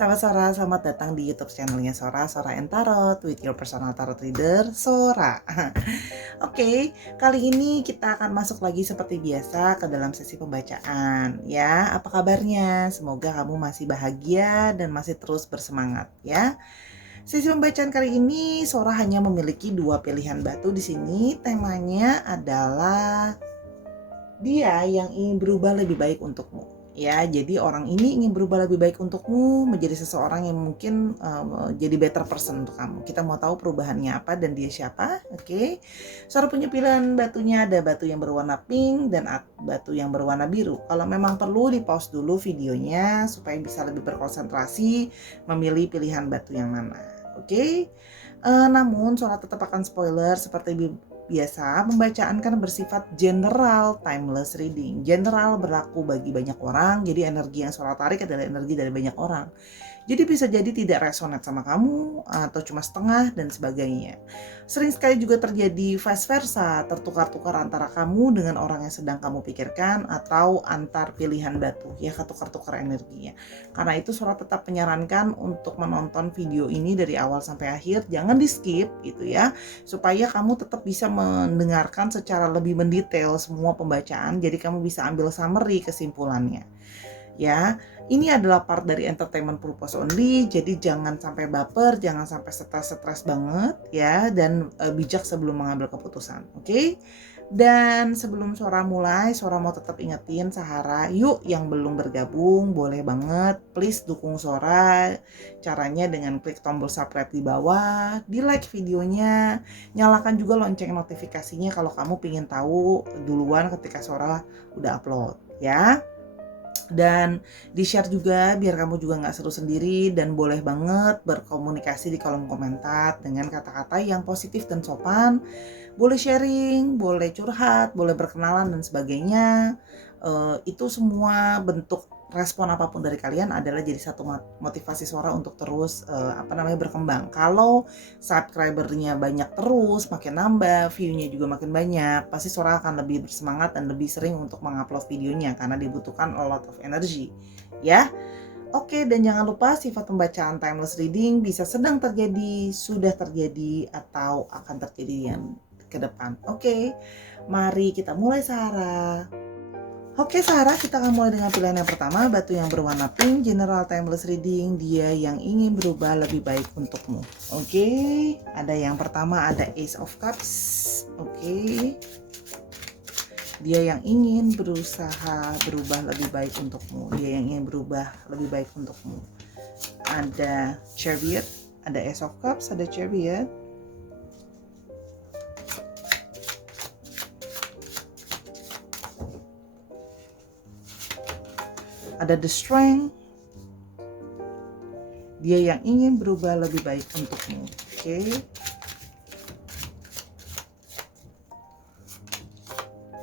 Sahabat Sora, selamat datang di YouTube channelnya Sora, Sora and Tarot with your personal tarot reader, Sora. Oke, kali ini kita akan masuk lagi seperti biasa ke dalam sesi pembacaan. Ya, apa kabarnya? Semoga kamu masih bahagia dan masih terus bersemangat ya. Sesi pembacaan kali ini Sora hanya memiliki 2 pilihan batu di sini. Temanya adalah dia yang ingin berubah lebih baik untukmu. Ya, jadi orang ini ingin berubah lebih baik untukmu, menjadi seseorang yang mungkin jadi better person untuk kamu. Kita mau tahu perubahannya apa dan dia siapa, oke? Sora punya pilihan batunya, ada batu yang berwarna pink dan batu yang berwarna biru. Kalau memang perlu di pause dulu videonya supaya bisa lebih berkonsentrasi memilih pilihan batu yang mana, oke? Namun Sora tetap akan spoiler seperti biasa. Pembacaan kan bersifat general, timeless reading. General berlaku bagi banyak orang, jadi energi yang Sora tarik adalah energi dari banyak orang. Jadi bisa jadi tidak resonate sama kamu atau cuma setengah dan sebagainya. Sering sekali juga terjadi vice versa, tertukar-tukar antara kamu dengan orang yang sedang kamu pikirkan atau antar pilihan batu, ya ketukar-tukar energinya. Karena itu Sora tetap menyarankan untuk menonton video ini dari awal sampai akhir, jangan di skip gitu ya, supaya kamu tetap bisa mendengarkan secara lebih mendetail semua pembacaan, jadi kamu bisa ambil summary kesimpulannya. Ya, ini adalah part dari entertainment purpose only, jadi jangan sampai baper, jangan sampai stres banget ya, dan bijak sebelum mengambil keputusan, oke? Dan sebelum Sora mulai, Sora mau tetap ingetin Sahara, yuk yang belum bergabung boleh banget, please dukung Sora. Caranya dengan klik tombol subscribe di bawah, di like videonya, nyalakan juga lonceng notifikasinya kalau kamu pengen tahu duluan ketika Sora udah upload ya. Dan di share juga biar kamu juga nggak seru sendiri, dan boleh banget berkomunikasi di kolom komentar dengan kata-kata yang positif dan sopan. Boleh sharing, boleh curhat, boleh berkenalan dan sebagainya. Itu semua bentuk respon apapun dari kalian adalah jadi satu motivasi Sora untuk terus berkembang. Kalau subscribernya banyak terus, makin nambah, view-nya juga makin banyak, pasti Sora akan lebih bersemangat dan lebih sering untuk mengupload videonya karena dibutuhkan a lot of energy ya. Oke, dan jangan lupa sifat pembacaan timeless reading bisa sedang terjadi, sudah terjadi, atau akan terjadi yang ke depan. Oke, mari kita mulai Sarah. Oke Sarah, kita akan mulai dengan pilihan yang pertama, batu yang berwarna pink, general timeless reading, dia yang ingin berubah lebih baik untukmu. Oke, ada yang pertama, ada Ace of Cups. Oke, dia yang ingin berusaha berubah lebih baik untukmu, dia yang ingin berubah lebih baik untukmu. Ada Chariot, ada Ace of Cups, ada Chariot. Ada The Strength, dia yang ingin berubah lebih baik untukmu. Oke.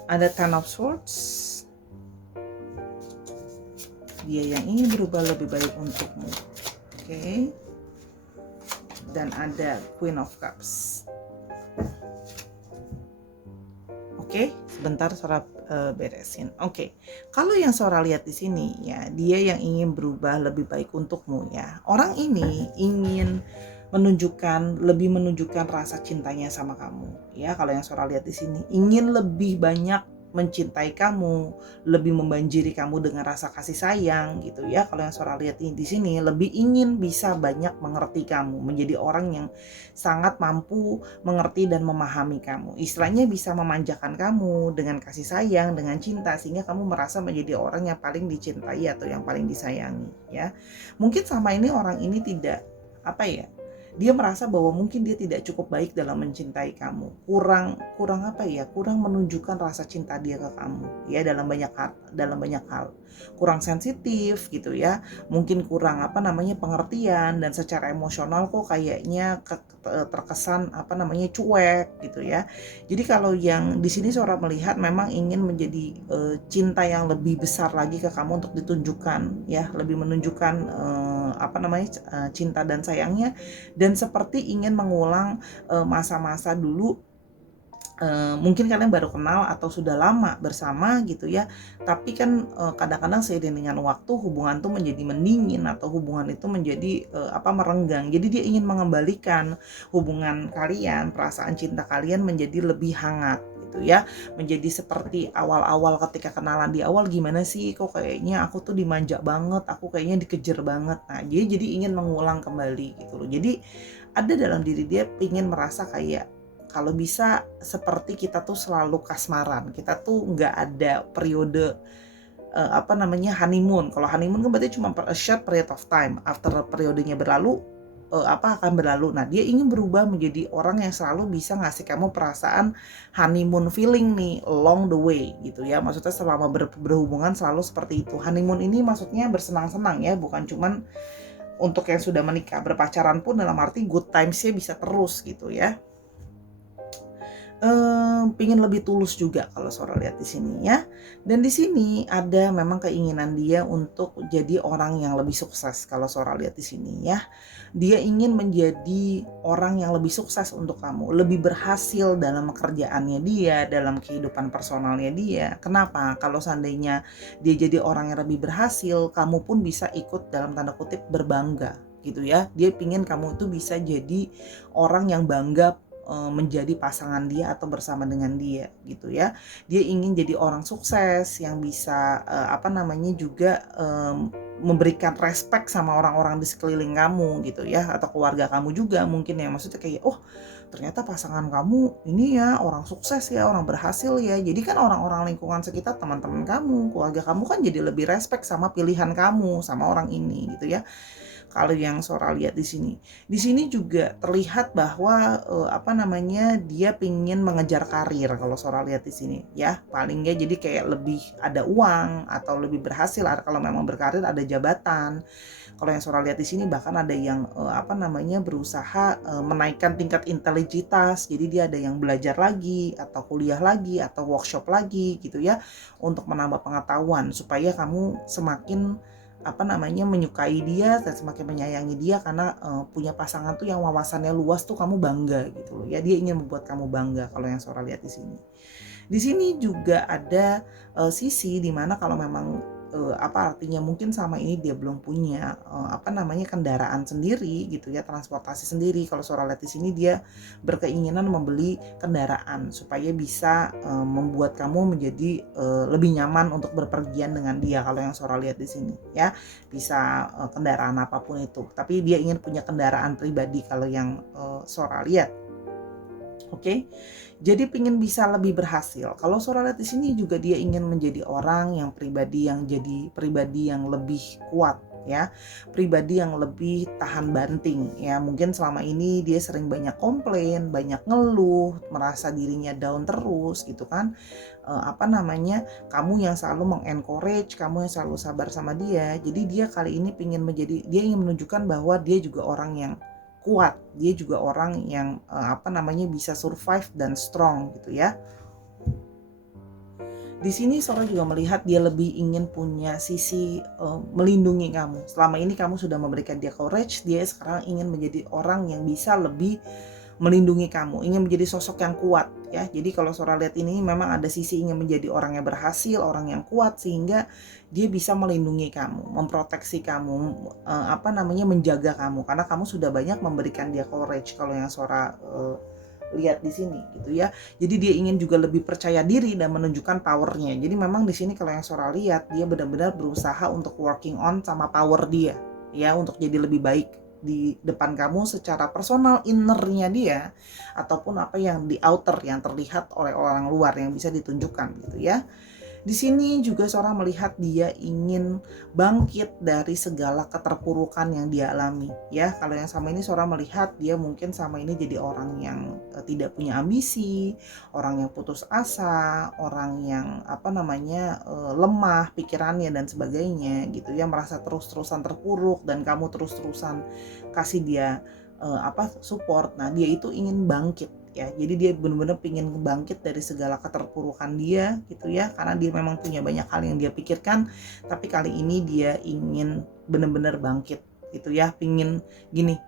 Ada Ten of Swords, dia yang ingin berubah lebih baik untukmu. Oke. Dan ada Queen of Cups. Oke, sebentar Sora beresin. Oke. Kalau yang Sora lihat di sini ya, dia yang ingin berubah lebih baik untukmu ya. Orang ini ingin lebih menunjukkan rasa cintanya sama kamu ya. Kalau yang Sora lihat di sini, ingin lebih banyak mencintai kamu, lebih membanjiri kamu dengan rasa kasih sayang gitu ya. Kalau yang Sora lihat di sini, lebih ingin bisa banyak mengerti kamu, menjadi orang yang sangat mampu mengerti dan memahami kamu. Istilahnya bisa memanjakan kamu dengan kasih sayang, dengan cinta, sehingga kamu merasa menjadi orang yang paling dicintai atau yang paling disayangi ya. Mungkin sama ini orang ini tidak dia merasa bahwa mungkin dia tidak cukup baik dalam mencintai kamu, kurang menunjukkan rasa cinta dia ke kamu ya, dalam banyak hal, kurang sensitif gitu ya, mungkin kurang pengertian, dan secara emosional kok kayaknya terkesan cuek gitu ya. Jadi kalau yang di sini Sora melihat memang ingin menjadi cinta yang lebih besar lagi ke kamu untuk ditunjukkan ya, lebih menunjukkan cinta dan sayangnya, dan seperti ingin mengulang masa-masa dulu Mungkin kalian baru kenal atau sudah lama bersama gitu ya, tapi kan kadang-kadang seiring dengan waktu hubungan tuh menjadi mendingin atau hubungan itu menjadi merenggang. Jadi dia ingin mengembalikan hubungan kalian, perasaan cinta kalian menjadi lebih hangat gitu ya, menjadi seperti awal-awal ketika kenalan di awal, gimana sih kok kayaknya aku tuh dimanja banget, aku kayaknya dikejar banget. Nah, jadi ingin mengulang kembali gitu loh. Jadi ada dalam diri dia ingin merasa kayak kalau bisa seperti kita tuh selalu kasmaran, kita tuh nggak ada periode honeymoon. Kalau honeymoon kan berarti cuma a short period of time, after periodenya berlalu akan berlalu. Nah, dia ingin berubah menjadi orang yang selalu bisa ngasih kamu perasaan honeymoon feeling nih along the way gitu ya. Maksudnya selama berhubungan selalu seperti itu. Honeymoon ini maksudnya bersenang-senang ya, bukan cuman untuk yang sudah menikah. Berpacaran pun dalam arti good times-nya bisa terus gitu ya. Pingin lebih tulus juga kalau Sora lihat di sini ya. Dan di sini ada memang keinginan dia untuk jadi orang yang lebih sukses kalau Sora lihat di sini ya. Dia ingin menjadi orang yang lebih sukses untuk kamu, lebih berhasil dalam pekerjaannya dia, dalam kehidupan personalnya dia. Kenapa? Kalau seandainya dia jadi orang yang lebih berhasil, kamu pun bisa ikut dalam tanda kutip berbangga gitu ya. Dia pingin kamu itu bisa jadi orang yang bangga menjadi pasangan dia atau bersama dengan dia gitu ya. Dia ingin jadi orang sukses yang bisa juga memberikan respect sama orang-orang di sekeliling kamu gitu ya, atau keluarga kamu juga mungkin ya. Maksudnya kayak ternyata pasangan kamu ini ya orang sukses ya, orang berhasil ya. Jadi kan orang-orang lingkungan sekitar, teman-teman kamu, keluarga kamu kan jadi lebih respect sama pilihan kamu, sama orang ini gitu ya. Kalau yang Sora lihat di sini. Di sini juga terlihat bahwa dia pingin mengejar karir kalau Sora lihat di sini ya. Paling nggak jadi kayak lebih ada uang atau lebih berhasil kalau memang berkarir, ada jabatan. Kalau yang Sora lihat di sini bahkan ada yang berusaha menaikkan tingkat intelijitas. Jadi dia ada yang belajar lagi atau kuliah lagi atau workshop lagi gitu ya, untuk menambah pengetahuan supaya kamu semakin menyukai dia dan semakin menyayangi dia, karena punya pasangan tuh yang wawasannya luas tuh kamu bangga gitu loh ya. Dia ingin membuat kamu bangga kalau yang Sora lihat di sini. Di sini juga ada sisi dimana kalau memang artinya mungkin sama ini dia belum punya kendaraan sendiri gitu ya, transportasi sendiri. Kalau Sora lihat di sini dia berkeinginan membeli kendaraan supaya bisa membuat kamu menjadi lebih nyaman untuk berpergian dengan dia. Kalau yang Sora lihat di sini ya, bisa kendaraan apapun itu, tapi dia ingin punya kendaraan pribadi kalau yang Sora lihat. Oke. Jadi pingin bisa lebih berhasil. Kalau Sora lihat di sini juga dia ingin menjadi orang yang pribadi yang lebih kuat ya, pribadi yang lebih tahan banting ya. Mungkin selama ini dia sering banyak komplain, banyak ngeluh, merasa dirinya down terus gitu kan. Kamu yang selalu mengencourage, kamu yang selalu sabar sama dia. Jadi dia kali ini dia ingin menunjukkan bahwa dia juga orang yang kuat, dia juga orang yang bisa survive dan strong gitu ya. Di sini Sora juga melihat dia lebih ingin punya sisi melindungi kamu. Selama ini kamu sudah memberikan dia courage, dia sekarang ingin menjadi orang yang bisa lebih melindungi kamu, ingin menjadi sosok yang kuat ya. Jadi kalau Sora lihat ini memang ada sisi ingin menjadi orang yang berhasil, orang yang kuat, sehingga dia bisa melindungi kamu, memproteksi kamu, menjaga kamu, karena kamu sudah banyak memberikan dia courage kalau yang Sora lihat di sini gitu ya. Jadi dia ingin juga lebih percaya diri dan menunjukkan powernya. Jadi memang di sini kalau yang Sora lihat, dia benar-benar berusaha untuk working on sama power dia ya, untuk jadi lebih baik di depan kamu secara personal, innernya dia, ataupun apa yang di outer yang terlihat oleh orang luar yang bisa ditunjukkan gitu ya. Di sini juga Sora melihat dia ingin bangkit dari segala keterpurukan yang dia alami ya. Kalau yang sama ini Sora melihat dia mungkin sama ini jadi orang yang tidak punya ambisi, orang yang putus asa, orang yang lemah pikirannya dan sebagainya gitu ya, merasa terus-terusan terpuruk dan kamu terus-terusan kasih dia support. Nah, dia itu ingin bangkit ya. Jadi dia benar-benar ingin bangkit dari segala keterpurukan dia gitu ya, karena dia memang punya banyak hal yang dia pikirkan, tapi kali ini dia ingin benar-benar bangkit gitu ya. Pingin gini,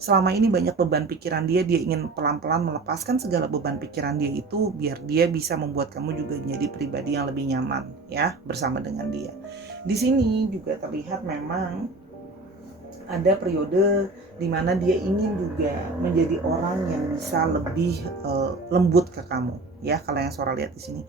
selama ini banyak beban pikiran dia ingin pelan-pelan melepaskan segala beban pikiran dia itu biar dia bisa membuat kamu juga jadi pribadi yang lebih nyaman ya bersama dengan dia. Di sini juga terlihat memang ada periode di mana dia ingin juga menjadi orang yang bisa lebih lembut ke kamu ya. Kalau yang Sora lihat di sini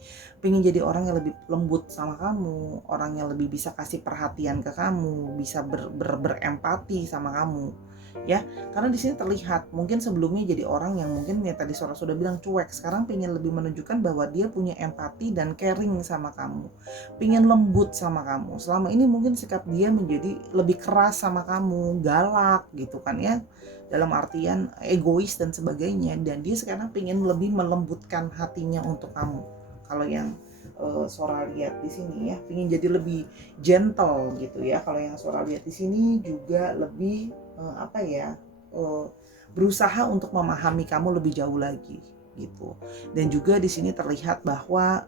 pengen jadi orang yang lebih lembut sama kamu, orang yang lebih bisa kasih perhatian ke kamu, bisa berempati sama kamu ya. Karena di sini terlihat mungkin sebelumnya jadi orang yang mungkin ya tadi Sora sudah bilang cuek, sekarang pengen lebih menunjukkan bahwa dia punya empati dan caring sama kamu, pengen lembut sama kamu. Selama ini mungkin sikap dia menjadi lebih keras sama kamu, galak gitu kan ya, dalam artian egois dan sebagainya, dan dia sekarang pengen lebih melembutkan hatinya untuk kamu. Kalau yang Sora lihat di sini ya, pengen jadi lebih gentle gitu ya. Kalau yang Sora lihat di sini juga lebih berusaha untuk memahami kamu lebih jauh lagi gitu. Dan juga di sini terlihat bahwa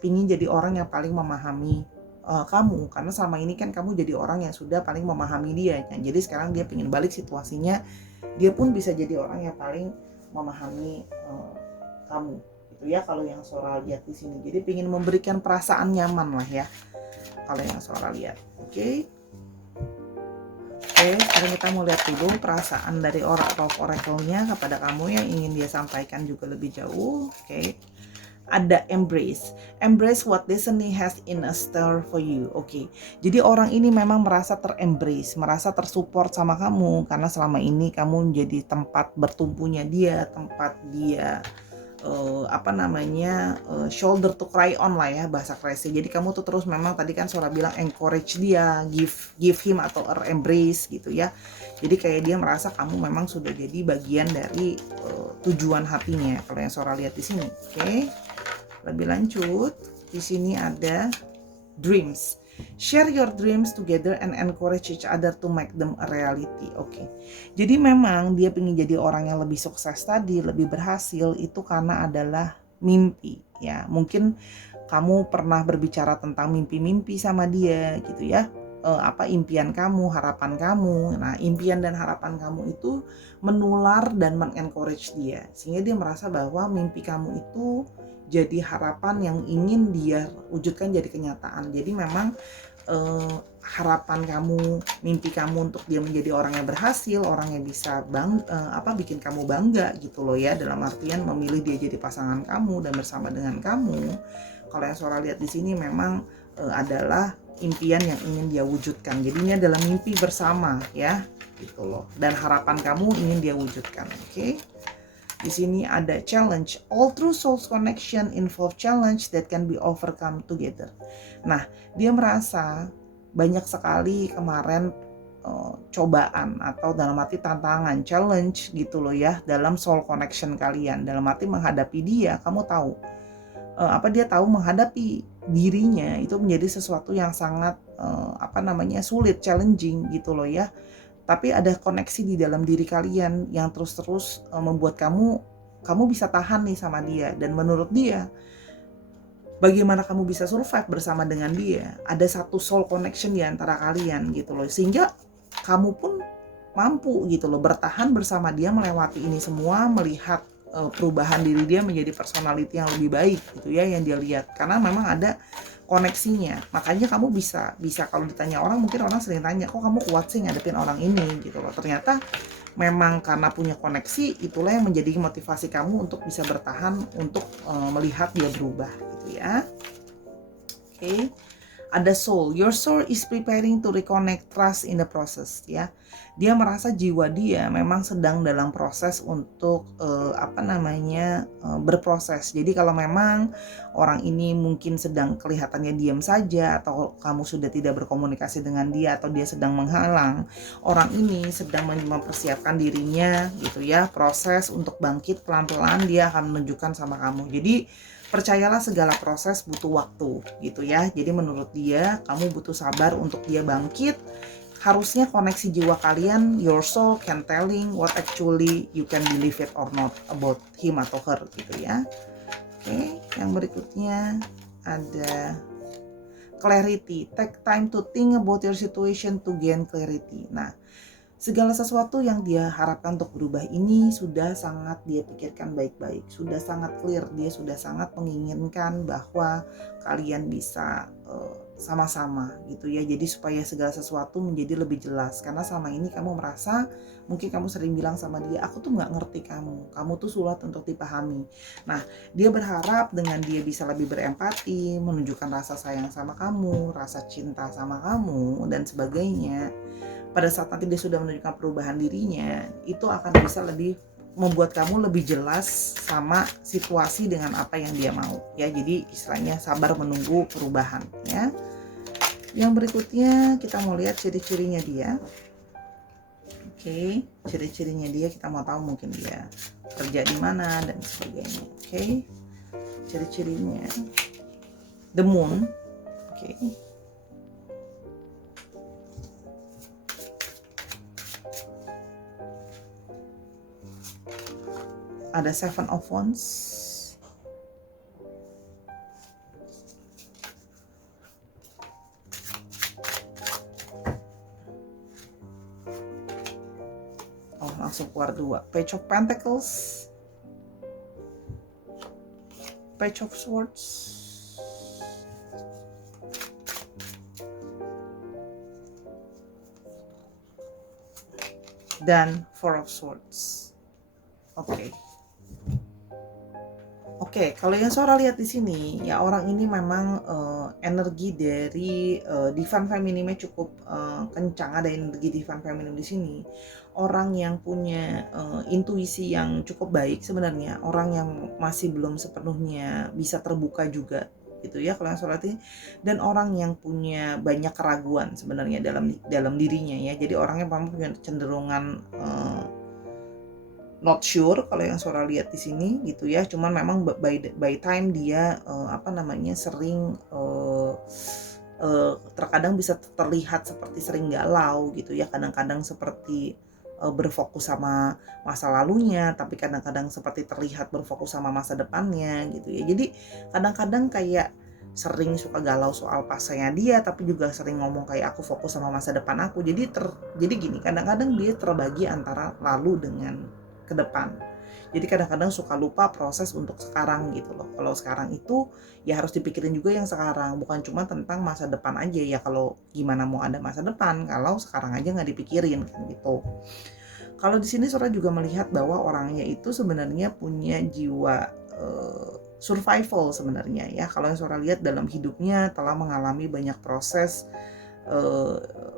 pingin jadi orang yang paling memahami kamu, karena selama ini kan kamu jadi orang yang sudah paling memahami dia kan. Jadi sekarang dia pingin balik situasinya, dia pun bisa jadi orang yang paling memahami kamu gitu ya. Kalau yang Sora lihat di sini, jadi pingin memberikan perasaan nyaman lah ya kalau yang Sora lihat. Oke, sekarang kita mau lihat dulu perasaan dari oracle-nya kepada kamu yang ingin dia sampaikan juga lebih jauh. Oke. Ada embrace what destiny has in a store for you. Oke. Jadi orang ini memang merasa terembrace, merasa tersupport sama kamu karena selama ini kamu menjadi tempat bertumpunya dia, tempat dia shoulder to cry on lah ya bahasa Kresi. Jadi kamu tuh terus memang tadi kan Sora bilang encourage dia, give him atau embrace gitu ya. Jadi kayak dia merasa kamu memang sudah jadi bagian dari tujuan hatinya kalau yang Sora lihat di sini. Oke. Lebih lanjut, di sini ada dreams. Share your dreams together and encourage each other to make them a reality. Oke. Jadi memang dia ingin jadi orang yang lebih sukses tadi, lebih berhasil itu karena adalah mimpi ya. Mungkin kamu pernah berbicara tentang mimpi-mimpi sama dia gitu ya. Impian kamu, harapan kamu. Nah, impian dan harapan kamu itu menular dan mengencourage dia sehingga dia merasa bahwa mimpi kamu itu jadi harapan yang ingin dia wujudkan jadi kenyataan. Jadi memang harapan kamu, mimpi kamu untuk dia menjadi orang yang berhasil, orang yang bisa bikin kamu bangga gitu loh ya, dalam artian memilih dia jadi pasangan kamu dan bersama dengan kamu. Kalau yang Sora lihat di sini memang adalah impian yang ingin dia wujudkan. Jadi ini adalah mimpi bersama ya, gitu loh. Dan harapan kamu ingin dia wujudkan. Oke. Di sini ada challenge. All true souls connection involve challenge that can be overcome together. Nah, dia merasa banyak sekali kemarin cobaan atau dalam arti tantangan, challenge gitu loh ya, dalam soul connection kalian. Dalam arti menghadapi dia, kamu tahu dia tahu menghadapi dirinya itu menjadi sesuatu yang sangat sulit, challenging gitu loh ya. Tapi ada koneksi di dalam diri kalian yang terus-terus membuat kamu bisa tahan nih sama dia. Dan menurut dia, bagaimana kamu bisa survive bersama dengan dia? Ada satu soul connection di antara kalian gitu loh. Sehingga kamu pun mampu gitu loh bertahan bersama dia melewati ini semua, melihat perubahan diri dia menjadi personality yang lebih baik gitu ya yang dia lihat. Karena memang ada koneksinya, makanya kamu bisa kalau ditanya orang, mungkin orang sering tanya, kok kamu kuat sih ngadepin orang ini gitu loh. Ternyata memang karena punya koneksi, itulah yang menjadi motivasi kamu untuk bisa bertahan, untuk melihat dia berubah gitu ya. Oke. Ada soul. Your soul is preparing to reconnect trust in the process ya. Dia merasa jiwa dia memang sedang dalam proses untuk berproses. Jadi kalau memang orang ini mungkin sedang kelihatannya diam saja, atau kamu sudah tidak berkomunikasi dengan dia, atau dia sedang menghalang, orang ini sedang mempersiapkan dirinya gitu ya, proses untuk bangkit pelan-pelan. Dia akan menunjukkan sama kamu. Jadi percayalah segala proses butuh waktu gitu ya. Jadi menurut dia kamu butuh sabar untuk dia bangkit. Harusnya koneksi jiwa kalian, your soul can telling what actually you can believe it or not about him atau her gitu ya. Oke, yang berikutnya ada clarity. Take time to think about your situation to gain clarity. Nah, Segala sesuatu yang dia harapkan untuk berubah ini sudah sangat dia pikirkan baik-baik, sudah sangat clear, dia sudah sangat menginginkan bahwa kalian bisa sama-sama gitu ya. Jadi supaya segala sesuatu menjadi lebih jelas, karena selama ini kamu merasa, mungkin kamu sering bilang sama dia, aku tuh nggak ngerti kamu tuh sulit untuk dipahami. Nah, dia berharap dengan dia bisa lebih berempati, menunjukkan rasa sayang sama kamu, rasa cinta sama kamu dan sebagainya. Pada saat nanti dia sudah menunjukkan perubahan dirinya, itu akan bisa lebih membuat kamu lebih jelas sama situasi dengan apa yang dia mau ya. Jadi istilahnya sabar menunggu perubahan ya. Yang berikutnya kita mau lihat ciri-cirinya dia. Oke, ciri-cirinya dia kita mau tahu, mungkin dia kerja di mana dan sebagainya. Oke, ciri-cirinya the moon. Oke. Ada Seven of Wands, langsung keluar 2, Page of Pentacles, Page of Swords, dan Four of Swords. Oke, kalau yang Sora lihat di sini ya, orang ini memang energi dari Divine Feminine cukup kencang. Ada energi Divine Feminine di sini. Orang yang punya intuisi yang cukup baik sebenarnya, orang yang masih belum sepenuhnya bisa terbuka juga gitu ya kalau yang Sora lihat ini, dan orang yang punya banyak keraguan sebenarnya dalam dirinya ya. Jadi orangnya memang punya cenderungan not sure kalau yang Sora lihat di sini gitu ya. Cuman memang by time dia sering terkadang bisa terlihat seperti sering galau gitu ya. Kadang-kadang seperti berfokus sama masa lalunya, tapi kadang-kadang seperti terlihat berfokus sama masa depannya gitu ya. Jadi kadang-kadang kayak sering suka galau soal pasanya dia, tapi juga sering ngomong kayak aku fokus sama masa depan aku. Jadi gini, kadang-kadang dia terbagi antara lalu dengan ke depan. Jadi kadang-kadang suka lupa proses untuk sekarang gitu loh. Kalau sekarang itu ya harus dipikirin juga yang sekarang, bukan cuma tentang masa depan aja ya. Kalau gimana mau ada masa depan kalau sekarang aja nggak dipikirin kan gitu. Kalau di sini Sora juga melihat bahwa orangnya itu sebenarnya punya jiwa survival sebenarnya ya. Kalau yang Sora lihat dalam hidupnya telah mengalami banyak proses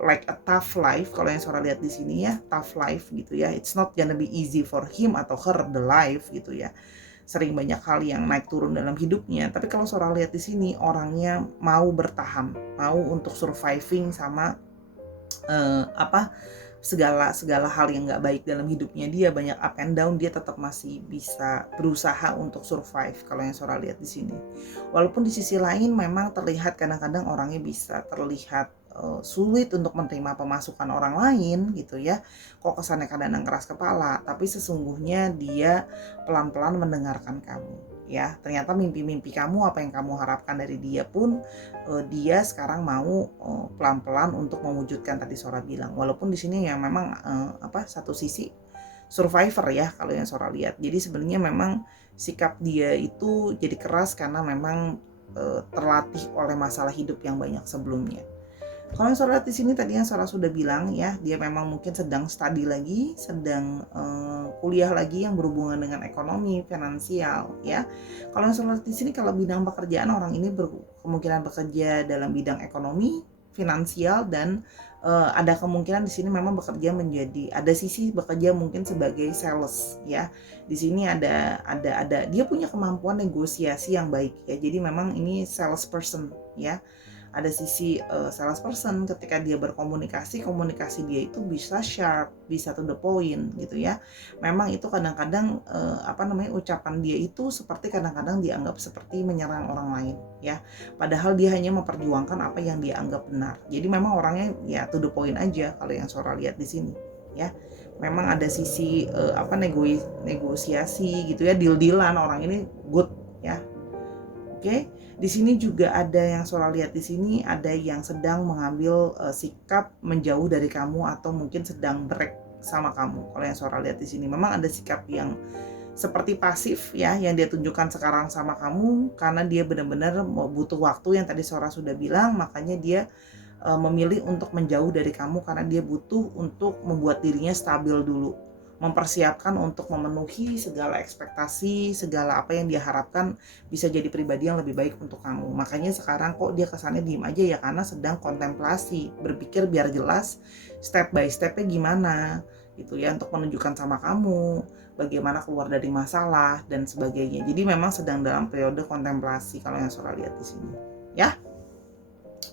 like a tough life. Kalau yang Sora lihat di sini ya, tough life gitu ya. It's not gonna be easy for him atau her the life gitu ya. Sering banyak hal yang naik turun dalam hidupnya. Tapi kalau Sora lihat di sini, orangnya mau bertahan, mau untuk surviving sama segala hal yang nggak baik dalam hidupnya dia, banyak up and down, dia tetap masih bisa berusaha untuk survive kalau yang Sora lihat di sini. Walaupun di sisi lain memang terlihat kadang-kadang orangnya bisa terlihat sulit untuk menerima pemasukan orang lain gitu ya. Kok kesannya kadang-kadang keras kepala, tapi sesungguhnya dia pelan-pelan mendengarkan kamu ya. Ternyata mimpi-mimpi kamu, apa yang kamu harapkan dari dia pun dia sekarang mau pelan-pelan untuk mewujudkan, tadi Sora bilang. Walaupun di sini ya memang satu sisi survivor ya kalau yang Sora lihat. Jadi sebenarnya memang sikap dia itu jadi keras karena memang terlatih oleh masalah hidup yang banyak sebelumnya. Kalau yang Sora lihat di sini tadi yang Sora sudah bilang ya, dia memang mungkin sedang studi lagi, sedang kuliah lagi yang berhubungan dengan ekonomi, finansial ya. Kalau yang Sora lihat di sini, kalau bidang pekerjaan, orang ini kemungkinan bekerja dalam bidang ekonomi, finansial, dan ada kemungkinan di sini memang bekerja ada sisi bekerja mungkin sebagai sales ya. Di sini ada dia punya kemampuan negosiasi yang baik ya. Jadi memang ini salesperson ya. Ada sisi salesperson, ketika dia komunikasi dia itu bisa sharp, bisa to the point gitu ya. Memang itu kadang-kadang ucapan dia itu seperti kadang-kadang dianggap seperti menyerang orang lain ya. Padahal dia hanya memperjuangkan apa yang dia anggap benar. Jadi memang orangnya ya to the point aja kalau yang Sora lihat di sini ya. Memang ada sisi negosiasi gitu ya, deal-dealan, orang ini good ya. Oke. Di sini juga ada yang Sora lihat di sini, ada yang sedang mengambil sikap menjauh dari kamu atau mungkin sedang break sama kamu. Kalau yang Sora lihat di sini memang ada sikap yang seperti pasif ya yang dia tunjukkan sekarang sama kamu, karena dia benar-benar mau butuh waktu yang tadi Sora sudah bilang, makanya dia memilih untuk menjauh dari kamu karena dia butuh untuk membuat dirinya stabil dulu, mempersiapkan untuk memenuhi segala ekspektasi, segala apa yang dia harapkan bisa jadi pribadi yang lebih baik untuk kamu. Makanya sekarang kok dia kesannya diem aja ya, karena sedang kontemplasi, berpikir biar jelas step by stepnya gimana gitu ya, untuk menunjukkan sama kamu bagaimana keluar dari masalah dan sebagainya. Jadi memang sedang dalam periode kontemplasi kalau yang Sora lihat di sini ya.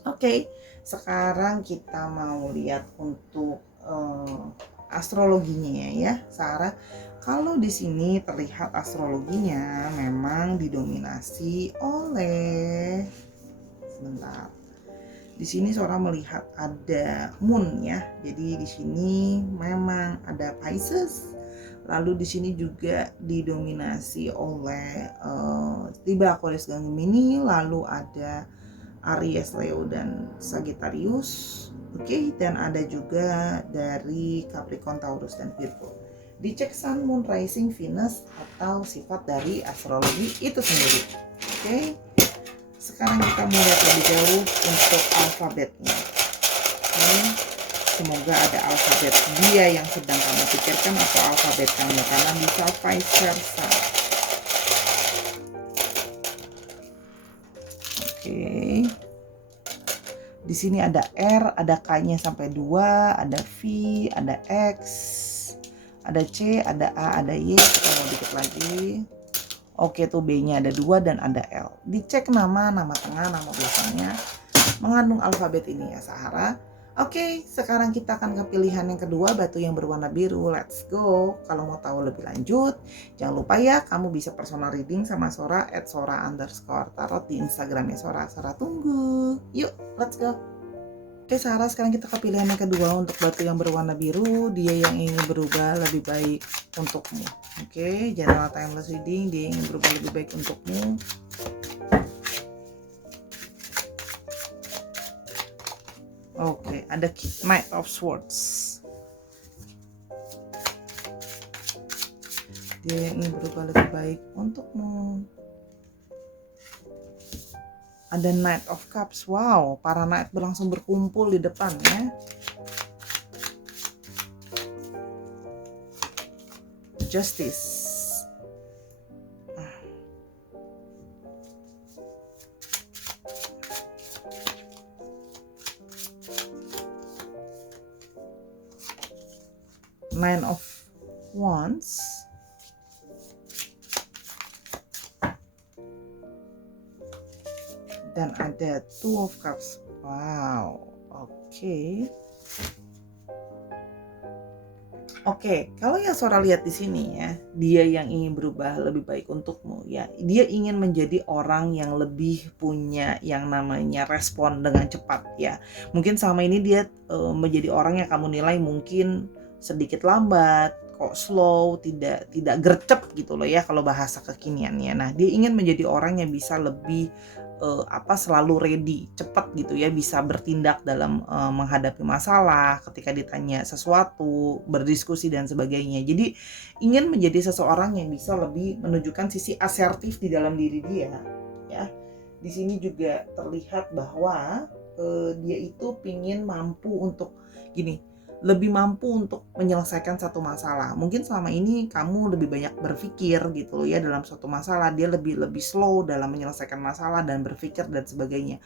Oke, sekarang kita mau lihat untuk astrologinya ya, Sarah. Kalau di sini terlihat astrologinya memang didominasi oleh, sebentar. Di sini Sora melihat ada moon ya. Jadi di sini memang ada Pisces. Lalu di sini juga didominasi oleh tiba Aquarius dan Gemini, lalu ada Aries, Leo dan Sagittarius. Oke, dan ada juga dari Capricorn, Taurus dan Virgo. Dicek Sun, Moon, Rising, Venus atau sifat dari astrologi itu sendiri. Oke. Sekarang kita mau lihat lebih jauh untuk alfabetnya. Oke. Semoga ada alfabet dia yang sedang kamu pikirkan atau alfabet kamu, karena bisa vice versa. Oke. Di sini ada R, ada K-nya sampai 2, ada V, ada X, ada C, ada A, ada Y. Kita mau dikit lagi. Oke, tuh B-nya ada 2 dan ada L. Dicek nama tengah, nama belakangnya mengandung alfabet ini ya, Sahara. Oke, sekarang kita akan ke pilihan yang kedua, batu yang berwarna biru. Let's go. Kalau mau tahu lebih lanjut, jangan lupa ya, kamu bisa personal reading sama Sora @sora_tarot di Instagramnya Sora. Sora tunggu. Yuk, let's go. Oke, Sarah, sekarang kita ke pilihan yang kedua untuk batu yang berwarna biru. Dia yang ingin berubah lebih baik untukmu. Oke, jangan timeless reading. Dia ingin berubah lebih baik untukmu. Oke, ada Knight of Swords. Dia yang ingin berubah lebih baik untukmu. Ada Knight of Cups. Wow, para knight berlangsung berkumpul di depan ya. Justice. Nine of Wands. Dan ada Two of Cups. Wow, oke. Oke, kalau yang Sora lihat di sini ya, dia yang ingin berubah lebih baik untukmu ya. Dia ingin menjadi orang yang lebih punya yang namanya respon dengan cepat ya. Mungkin selama ini dia menjadi orang yang kamu nilai mungkin sedikit lambat, kok slow, tidak gercep gitu loh ya kalau bahasa kekiniannya. Nah, dia ingin menjadi orang yang bisa lebih selalu ready, cepat gitu ya, bisa bertindak dalam menghadapi masalah, ketika ditanya sesuatu, berdiskusi dan sebagainya. Jadi ingin menjadi seseorang yang bisa lebih menunjukkan sisi asertif di dalam diri dia ya. Di sini juga terlihat bahwa dia itu pingin mampu untuk lebih mampu untuk menyelesaikan satu masalah. Mungkin selama ini kamu lebih banyak berpikir gitu loh ya dalam suatu masalah, dia lebih slow dalam menyelesaikan masalah dan berpikir dan sebagainya.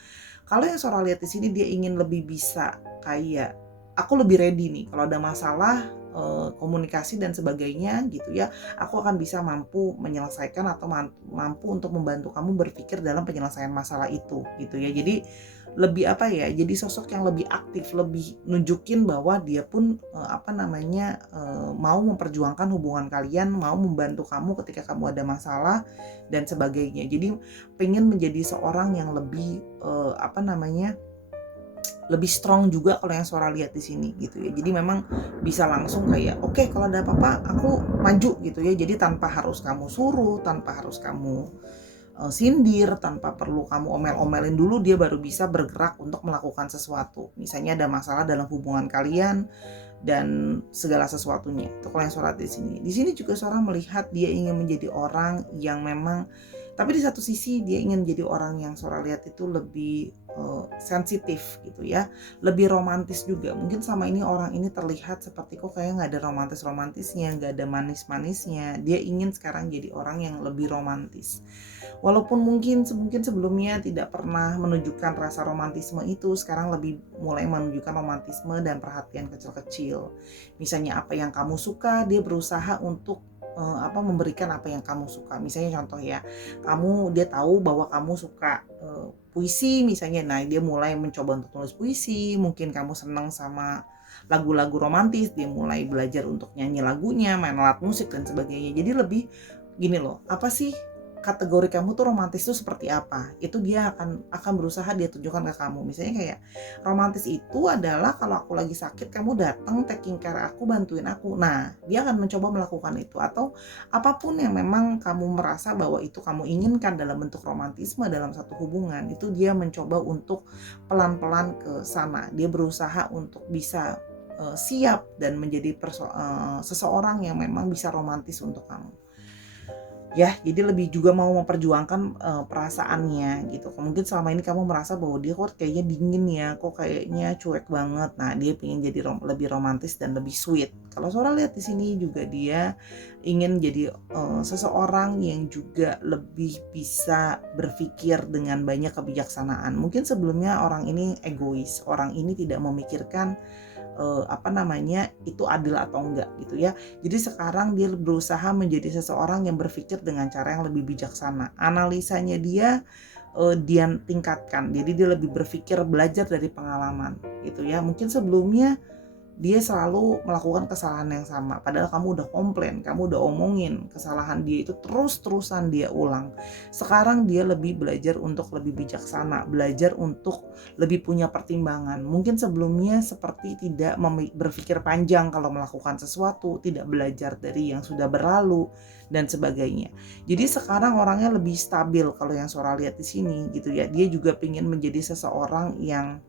Kalau yang Sora lihat di sini, dia ingin lebih bisa kayak aku lebih ready nih kalau ada masalah, komunikasi dan sebagainya gitu ya. Aku akan bisa mampu menyelesaikan atau mampu untuk membantu kamu berpikir dalam penyelesaian masalah itu gitu ya. Jadi lebih jadi sosok yang lebih aktif, lebih nunjukin bahwa dia pun mau memperjuangkan hubungan kalian, mau membantu kamu ketika kamu ada masalah dan sebagainya. Jadi pengen menjadi seorang yang lebih lebih strong juga kalau yang Sora lihat di sini gitu ya. Jadi memang bisa langsung kayak oke, kalau ada apa-apa aku maju gitu ya. Jadi tanpa harus kamu suruh, tanpa harus kamu sindir, tanpa perlu kamu omel-omelin dulu, dia baru bisa bergerak untuk melakukan sesuatu. Misalnya ada masalah dalam hubungan kalian dan segala sesuatunya. Itu kalau yang Sora di sini. Di sini juga Sora melihat dia ingin menjadi orang yang memang, tapi di satu sisi dia ingin menjadi orang yang Sora lihat itu lebih sensitif gitu ya, lebih romantis juga. Mungkin sama ini orang ini terlihat seperti kok kayak nggak ada romantis-romantisnya, nggak ada manis-manisnya. Dia ingin sekarang jadi orang yang lebih romantis. Walaupun mungkin sebelumnya tidak pernah menunjukkan rasa romantisme itu, sekarang lebih mulai menunjukkan romantisme dan perhatian kecil-kecil. Misalnya apa yang kamu suka, dia berusaha untuk memberikan apa yang kamu suka. Misalnya contoh ya, dia tahu bahwa kamu suka puisi misalnya, nah dia mulai mencoba untuk tulis puisi. Mungkin kamu senang sama lagu-lagu romantis, dia mulai belajar untuk nyanyi lagunya, main alat musik dan sebagainya. Jadi lebih gini loh, apa sih kategori kamu tuh romantis tuh seperti apa, itu dia akan berusaha dia tunjukkan ke kamu. Misalnya kayak romantis itu adalah kalau aku lagi sakit kamu datang taking care aku, bantuin aku. Nah dia akan mencoba melakukan itu, atau apapun yang memang kamu merasa bahwa itu kamu inginkan dalam bentuk romantisme dalam satu hubungan, itu dia mencoba untuk pelan-pelan ke sana. Dia berusaha untuk bisa siap dan menjadi seseorang yang memang bisa romantis untuk kamu. Ya, jadi lebih juga mau memperjuangkan perasaannya gitu. Mungkin selama ini kamu merasa bahwa dia kok kayaknya dingin ya, kok kayaknya cuek banget. Nah, dia pengen jadi lebih romantis dan lebih sweet. Kalau Sora lihat di sini juga dia ingin jadi seseorang yang juga lebih bisa berpikir dengan banyak kebijaksanaan. Mungkin sebelumnya orang ini egois, orang ini tidak memikirkan itu adil atau enggak gitu ya. Jadi sekarang dia berusaha menjadi seseorang yang berpikir dengan cara yang lebih bijaksana. Analisanya dia tingkatkan. Jadi dia lebih berpikir, belajar dari pengalaman gitu ya. Mungkin sebelumnya dia selalu melakukan kesalahan yang sama, padahal kamu udah komplain, kamu udah omongin kesalahan dia itu terus-terusan dia ulang. Sekarang dia lebih belajar untuk lebih bijaksana, belajar untuk lebih punya pertimbangan. Mungkin sebelumnya seperti tidak berpikir panjang kalau melakukan sesuatu, tidak belajar dari yang sudah berlalu dan sebagainya. Jadi sekarang orangnya lebih stabil kalau yang Sora lihat di sini gitu ya. Dia juga ingin menjadi seseorang yang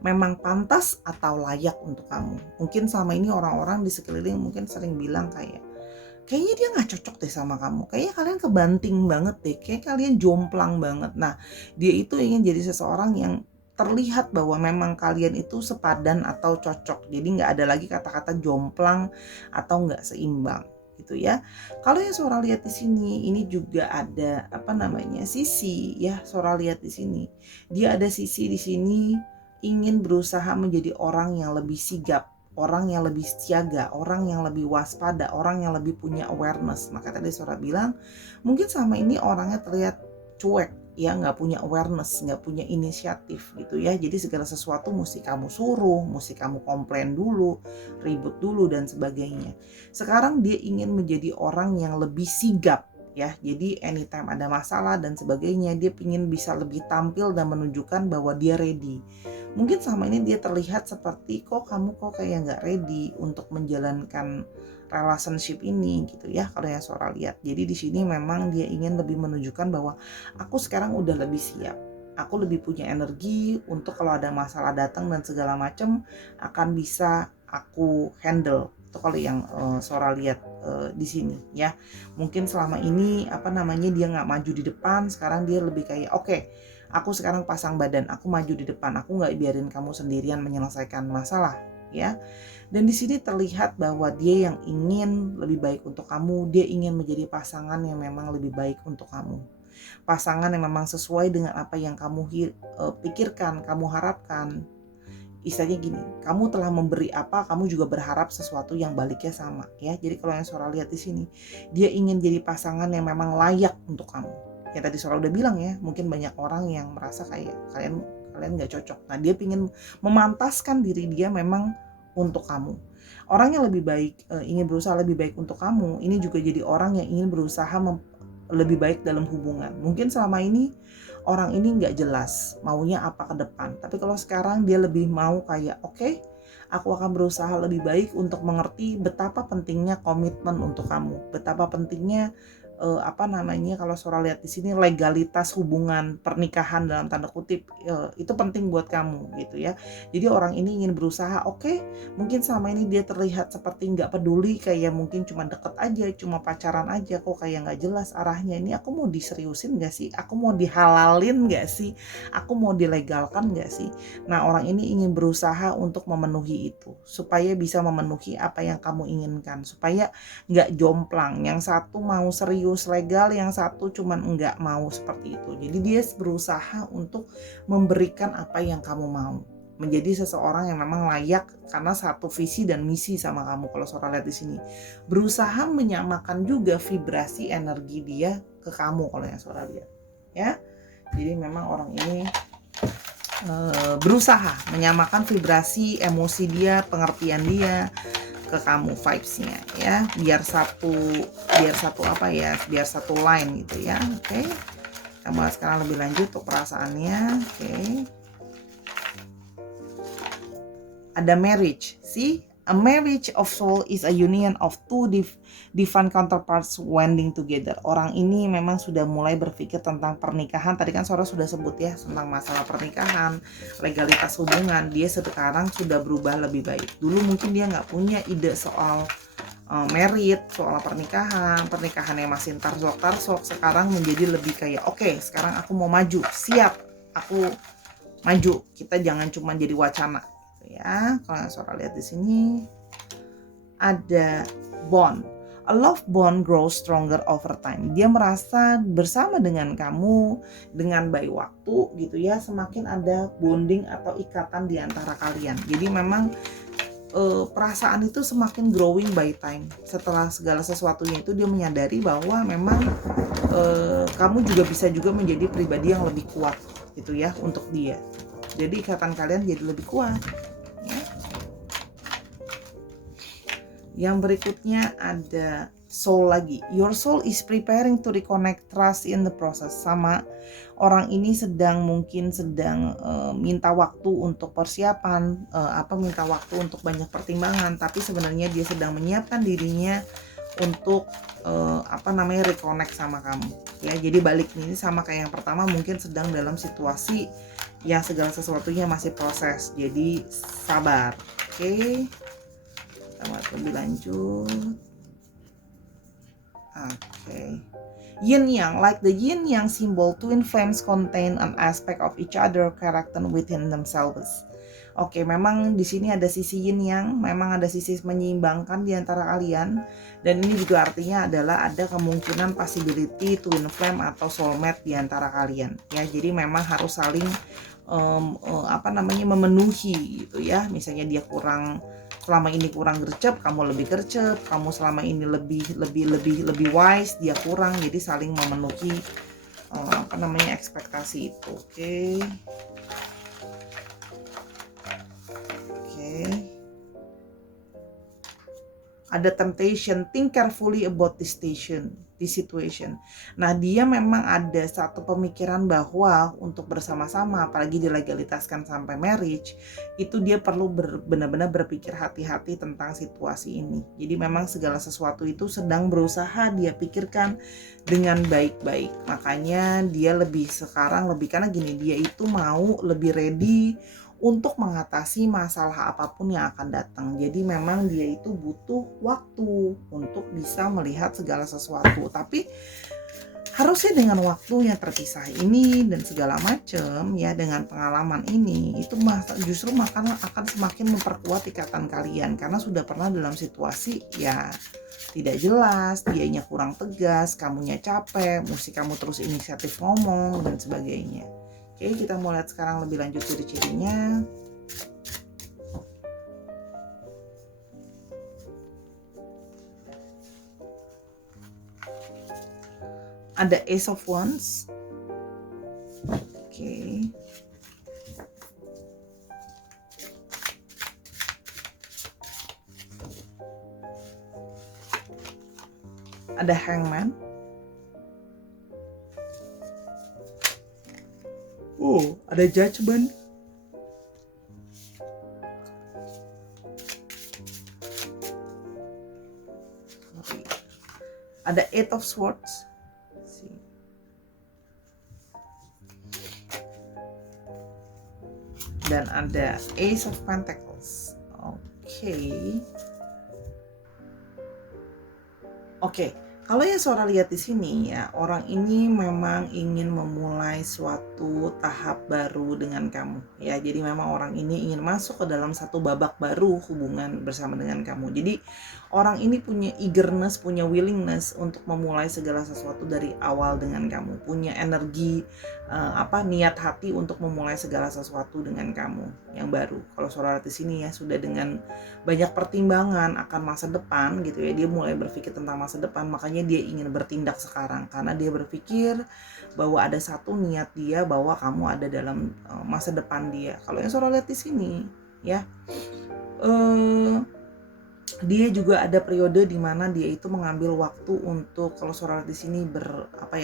memang pantas atau layak untuk kamu. Mungkin selama ini orang-orang di sekeliling mungkin sering bilang kayaknya dia gak cocok deh sama kamu, kayaknya kalian kebanting banget deh, kayak kalian jomplang banget. Nah dia itu ingin jadi seseorang yang terlihat bahwa memang kalian itu sepadan atau cocok. Jadi gak ada lagi kata-kata jomplang atau gak seimbang gitu ya. Kalau yang Sora lihat di sini, ini juga ada sisi ya. Sora lihat di sini, dia ada sisi di sini ingin berusaha menjadi orang yang lebih sigap, orang yang lebih siaga, orang yang lebih waspada, orang yang lebih punya awareness. Maka tadi Sora bilang, mungkin sama ini orangnya terlihat cuek, ya nggak punya awareness, nggak punya inisiatif gitu ya. Jadi segala sesuatu mesti kamu suruh, mesti kamu komplain dulu, ribut dulu dan sebagainya. Sekarang dia ingin menjadi orang yang lebih sigap. Ya, jadi anytime ada masalah dan sebagainya, dia ingin bisa lebih tampil dan menunjukkan bahwa dia ready. Mungkin sama ini dia terlihat seperti kamu kayak nggak ready untuk menjalankan relationship ini gitu ya, kalau yang Sora lihat. Jadi di sini memang dia ingin lebih menunjukkan bahwa aku sekarang udah lebih siap, aku lebih punya energi untuk kalau ada masalah datang dan segala macam akan bisa aku handle. Itu kalau yang Sora lihat di sini ya. Mungkin selama ini dia nggak maju di depan, sekarang dia lebih kayak oke, aku sekarang pasang badan, aku maju di depan, aku nggak biarin kamu sendirian menyelesaikan masalah ya. Dan di sini terlihat bahwa dia yang ingin lebih baik untuk kamu, dia ingin menjadi pasangan yang memang lebih baik untuk kamu. Pasangan yang memang sesuai dengan apa yang kamu pikirkan, kamu harapkan. Istilahnya gini, kamu telah memberi apa, kamu juga berharap sesuatu yang baliknya sama ya. Jadi kalau yang Sora lihat di sini, dia ingin jadi pasangan yang memang layak untuk kamu. Ya tadi Sora udah bilang ya, mungkin banyak orang yang merasa kayak kalian nggak cocok. Nah dia ingin memantaskan diri dia memang untuk kamu. Orang yang lebih baik, ingin berusaha lebih baik untuk kamu, ini juga jadi orang yang ingin berusaha lebih baik dalam hubungan. Mungkin selama ini orang ini nggak jelas maunya apa ke depan, tapi kalau sekarang dia lebih mau kayak oke, aku akan berusaha lebih baik untuk mengerti betapa pentingnya komitmen untuk kamu, betapa pentingnya kalau Sora lihat di sini legalitas hubungan pernikahan dalam tanda kutip, itu penting buat kamu gitu ya. Jadi orang ini ingin berusaha, oke, mungkin selama ini dia terlihat seperti nggak peduli, kayak mungkin cuma deket aja, cuma pacaran aja, kok kayak nggak jelas arahnya. Ini aku mau diseriusin nggak sih? Aku mau dihalalin nggak sih? Aku mau dilegalkan nggak sih? Nah, orang ini ingin berusaha untuk memenuhi itu, supaya bisa memenuhi apa yang kamu inginkan, supaya nggak jomplang. Yang satu mau serius legal, yang satu cuman nggak mau seperti itu. Jadi dia berusaha untuk memberikan apa yang kamu mau, menjadi seseorang yang memang layak karena satu visi dan misi sama kamu. Kalau Sora lihat di sini, berusaha menyamakan juga vibrasi energi dia ke kamu kalau yang Sora lihat ya. Jadi memang orang ini berusaha menyamakan vibrasi emosi dia, pengertian dia ke kamu, vibes-nya ya, biar satu line gitu ya. Oke. Kita bahas sekarang lebih lanjut untuk perasaannya. Oke. Ada marriage, see? A marriage of soul is a union of two divine counterparts wending together. Orang ini memang sudah mulai berpikir tentang pernikahan. Tadi kan Sora sudah sebut ya tentang masalah pernikahan, legalitas hubungan. Dia sekarang sudah berubah lebih baik. Dulu mungkin dia nggak punya ide soal merit, soal pernikahan yang masih tarsok. Sekarang menjadi lebih kayak, oke, sekarang aku mau maju, siap, aku maju. Kita jangan cuma jadi wacana. Ya, kalau yang Sora lihat di sini ada bond. A love bond grows stronger over time. Dia merasa bersama dengan kamu dengan baik waktu gitu ya, semakin ada bonding atau ikatan di antara kalian. Jadi memang perasaan itu semakin growing by time. Setelah segala sesuatunya itu dia menyadari bahwa memang kamu juga bisa juga menjadi pribadi yang lebih kuat gitu ya untuk dia. Jadi ikatan kalian jadi lebih kuat. Yang berikutnya ada soul lagi. Your soul is preparing to reconnect trust in the process. Sama orang ini mungkin sedang minta waktu untuk persiapan, minta waktu untuk banyak pertimbangan, tapi sebenarnya dia sedang menyiapkan dirinya untuk reconnect sama kamu. Ya, jadi balik nih sama kayak yang pertama, mungkin sedang dalam situasi yang segala sesuatunya masih proses. Jadi sabar. Oke. Kita lebih lanjut. Oke. Yin yang, like the yin yang symbol, twin flames contain an aspect of each other character within themselves. Oke, memang di sini ada sisi yin yang, memang ada sisi menyeimbangkan di antara kalian, dan ini juga artinya adalah ada kemungkinan possibility twin flame atau soulmate di antara kalian. Ya, jadi memang harus saling memenuhi gitu ya. Misalnya dia selama ini kurang gercep, kamu lebih gercep, kamu selama ini lebih wise, dia kurang, jadi saling memenuhi ekspektasi itu. Oke. Ada temptation, think carefully about this situation. Nah, dia memang ada satu pemikiran bahwa untuk bersama-sama, apalagi dilegalitaskan sampai marriage, itu dia perlu benar-benar berpikir hati-hati tentang situasi ini. Jadi memang segala sesuatu itu sedang berusaha dia pikirkan dengan baik-baik. Makanya dia karena gini, dia itu mau lebih ready untuk mengatasi masalah apapun yang akan datang. Jadi memang dia itu butuh waktu untuk bisa melihat segala sesuatu. Tapi harusnya dengan waktu yang terpisah ini dan segala macam ya, dengan pengalaman ini itu justru akan semakin memperkuat ikatan kalian, karena sudah pernah dalam situasi ya tidak jelas, dianya kurang tegas, kamunya capek, mesti kamu terus inisiatif ngomong dan sebagainya. Oke, kita mau lihat sekarang lebih lanjut ciri-cirinya. Ada Ace of Wands. Oke. Ada Hangman. Ada Judgment. Ada Eight of Swords. Dan ada Ace of Pentacles. Oke. Kalau yang Sora lihat di sini ya, orang ini memang ingin memulai suatu tahap baru dengan kamu ya. Jadi memang orang ini ingin masuk ke dalam satu babak baru hubungan bersama dengan kamu. Jadi orang ini punya eagerness, punya willingness untuk memulai segala sesuatu dari awal dengan kamu. Punya energi niat hati untuk memulai segala sesuatu dengan kamu yang baru. Kalau Sora lihat di sini ya, sudah dengan banyak pertimbangan akan masa depan gitu ya, dia mulai berpikir tentang masa depan, makanya dia ingin bertindak sekarang karena dia berpikir bahwa ada satu niat dia bahwa kamu ada dalam masa depan dia. Kalau yang Sora lihat di sini ya, dia juga ada periode di mana dia itu mengambil waktu untuk, kalau Sora di sini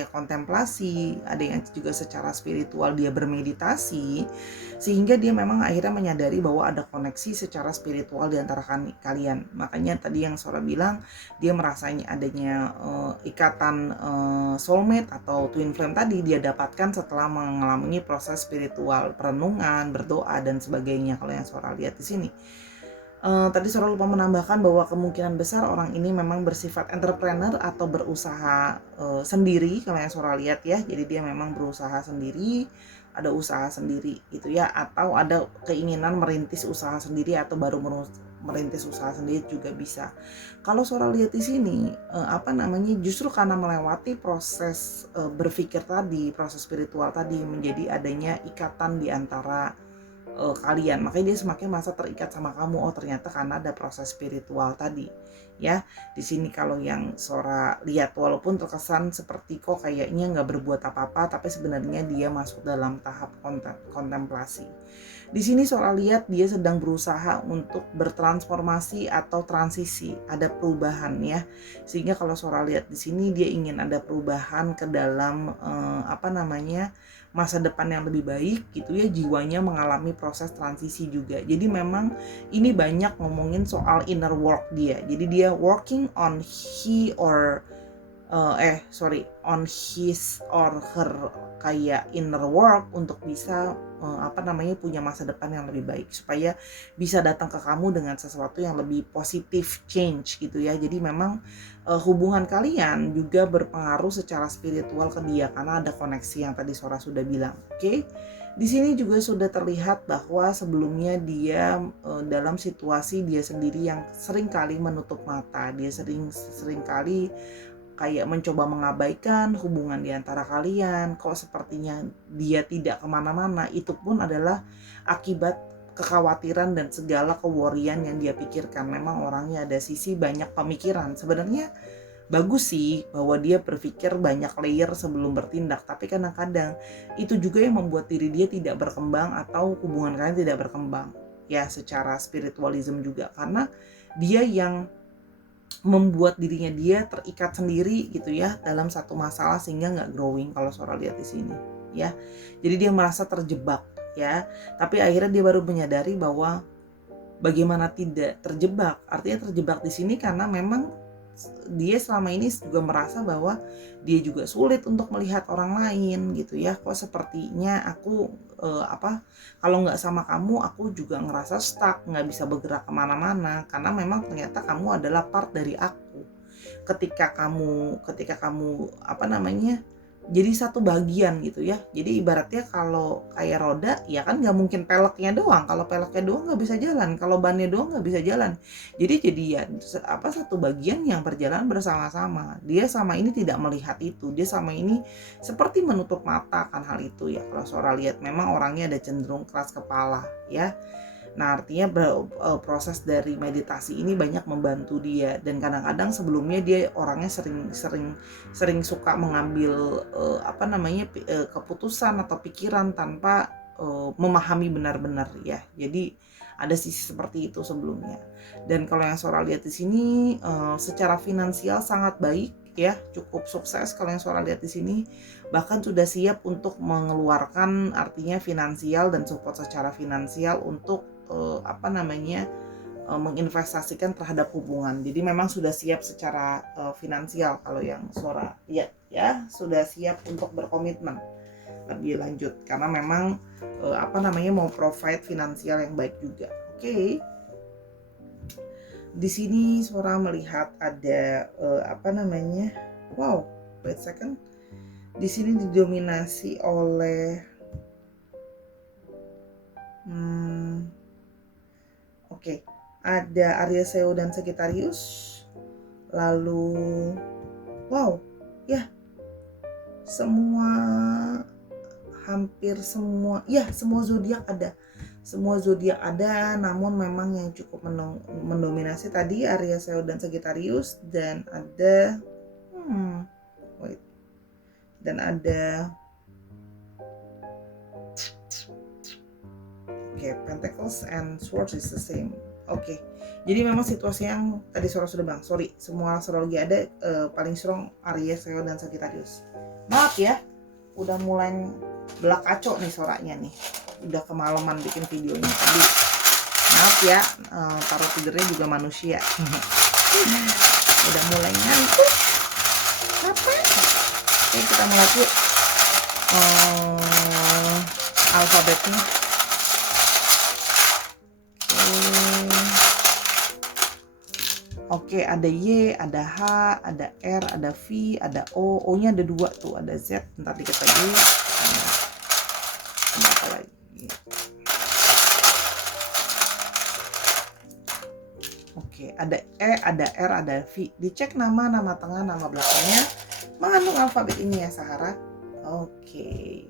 kontemplasi, ada yang juga secara spiritual dia bermeditasi, sehingga dia memang akhirnya menyadari bahwa ada koneksi secara spiritual di antara kalian. Makanya tadi yang Sora bilang, dia merasanya adanya ikatan soulmate atau twin flame tadi dia dapatkan setelah mengalami proses spiritual, perenungan, berdoa dan sebagainya. Kalau yang Sora lihat di sini. Tadi Sora lupa menambahkan bahwa kemungkinan besar orang ini memang bersifat entrepreneur atau berusaha sendiri, kalau yang Sora lihat ya. Jadi dia memang berusaha sendiri, ada usaha sendiri gitu ya, atau ada keinginan merintis usaha sendiri atau baru merintis usaha sendiri juga bisa. Kalau Sora lihat di sini justru karena melewati proses berpikir tadi, proses spiritual tadi, menjadi adanya ikatan di antara kalian, makanya dia semakin merasa terikat sama kamu. Oh ternyata karena ada proses spiritual tadi ya. Di sini kalau yang Sora lihat, walaupun terkesan seperti kok kayaknya nggak berbuat apa-apa, tapi sebenarnya dia masuk dalam tahap kontemplasi. Di sini Sora lihat dia sedang berusaha untuk bertransformasi atau transisi, ada perubahan ya. Sehingga kalau Sora lihat di sini dia ingin ada perubahan ke dalam masa depan yang lebih baik gitu ya, jiwanya mengalami proses transisi juga. Jadi memang ini banyak ngomongin soal inner work dia. Jadi dia working on on his or her kayak inner work untuk bisa punya masa depan yang lebih baik, supaya bisa datang ke kamu dengan sesuatu yang lebih positif change gitu ya. Jadi memang hubungan kalian juga berpengaruh secara spiritual ke dia karena ada koneksi yang tadi Sora sudah bilang. Oke. Di sini juga sudah terlihat bahwa sebelumnya dia dalam situasi dia sendiri yang sering kali menutup mata. Dia sering kali kayak mencoba mengabaikan hubungan di antara kalian. Kok sepertinya dia tidak kemana-mana. Itu pun adalah akibat kekhawatiran dan segala keworian yang dia pikirkan. Memang orangnya ada sisi banyak pemikiran. Sebenarnya bagus sih bahwa dia berpikir banyak layer sebelum bertindak, tapi kadang-kadang itu juga yang membuat diri dia tidak berkembang atau hubungan kalian tidak berkembang ya, secara spiritualism juga, karena dia yang membuat dirinya dia terikat sendiri gitu ya dalam satu masalah sehingga nggak growing. Kalau Sora lihat di sini ya, jadi dia merasa terjebak ya, tapi akhirnya dia baru menyadari bahwa bagaimana tidak terjebak. Artinya terjebak di sini karena memang dia selama ini juga merasa bahwa dia juga sulit untuk melihat orang lain gitu ya. Kok sepertinya aku kalau nggak sama kamu aku juga ngerasa stuck, nggak bisa bergerak kemana-mana, karena memang ternyata kamu adalah part dari aku. Ketika kamu jadi satu bagian gitu ya. Jadi ibaratnya kalau kayak roda ya kan nggak mungkin peleknya doang. Kalau peleknya doang nggak bisa jalan, kalau bannya doang nggak bisa jalan. Jadi satu bagian yang berjalan bersama-sama. Dia sama ini tidak melihat itu. Dia sama ini seperti menutup mata akan hal itu ya. Kalau Sora lihat memang orangnya ada cenderung keras kepala ya. Nah artinya proses dari meditasi ini banyak membantu dia, dan kadang-kadang sebelumnya dia orangnya sering suka mengambil keputusan atau pikiran tanpa memahami benar-benar ya. Jadi ada sisi seperti itu sebelumnya. Dan kalau yang Sora lihat di sini secara finansial sangat baik ya, cukup sukses kalau yang Sora lihat di sini, bahkan sudah siap untuk mengeluarkan artinya finansial dan support secara finansial untuk menginvestasikan terhadap hubungan. Jadi memang sudah siap secara finansial kalau yang Sora lihat ya, sudah siap untuk berkomitmen lebih lanjut karena memang mau provide finansial yang baik juga. Oke. Di sini Sora melihat ada wow, wait second. Di sini didominasi oleh ada Aries, Leo dan Sagittarius. Lalu wow, ya. Hampir semua zodiak ada. Semua zodiak ada, namun memang yang cukup mendominasi tadi Aries, Leo dan Sagittarius, dan ada Pentacles and Swords is the same. Jadi memang situasi yang tadi Sora sudah bilang, semua astrologi ada, paling strong Aries, Leo dan Sagittarius. Maaf ya, udah mulai belak kacau nih Soranya nih. Udah kemalaman bikin videonya tadi. Maaf ya, tarot readernya juga manusia. Udah mulai ngantuk. Apa? Oke, kita mulai yuk alfabetnya. Oke, ada Y, ada H, ada R, ada V, ada O. O-nya ada 2 tuh, ada Z. Ntar dikit lagi. Ada apa lagi? Oke, ada E, ada R, ada V. Dicek nama tengah, nama belakangnya mengandung alfabet ini ya, Sahara. Oke.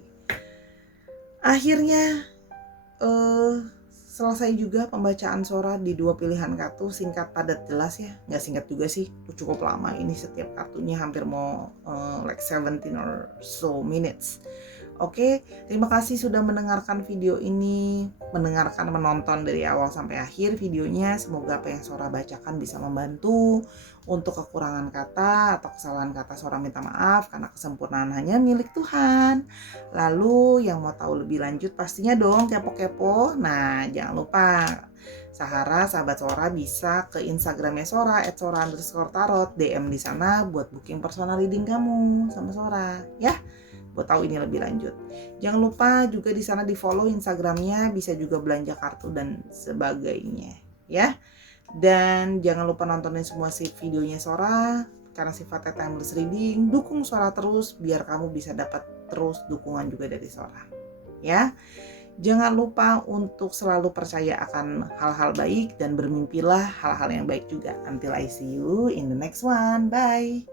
Akhirnya selesai juga pembacaan Sora di 2 pilihan kartu, singkat padat jelas ya, nggak singkat juga sih, cukup lama ini, setiap kartunya hampir mau like 17 or so minutes. Oke, terima kasih sudah mendengarkan video ini, menonton dari awal sampai akhir videonya. Semoga apa yang Sora bacakan bisa membantu. Untuk kekurangan kata atau kesalahan kata Sora minta maaf, karena kesempurnaan hanya milik Tuhan. Lalu yang mau tahu lebih lanjut pastinya dong kepo-kepo. Nah, jangan lupa Sahara, sahabat Sora, bisa ke Instagramnya Sora @sora_tarot, DM di sana buat booking personal reading kamu sama Sora ya, buat tahu ini lebih lanjut. Jangan lupa juga di sana di follow Instagramnya, bisa juga belanja kartu dan sebagainya ya. Dan jangan lupa nontonin semua videonya Sora, karena sifatnya timeless reading. Dukung Sora terus biar kamu bisa dapat terus dukungan juga dari Sora ya. Jangan lupa untuk selalu percaya akan hal-hal baik dan bermimpilah hal-hal yang baik juga. Until I see you in the next one. Bye.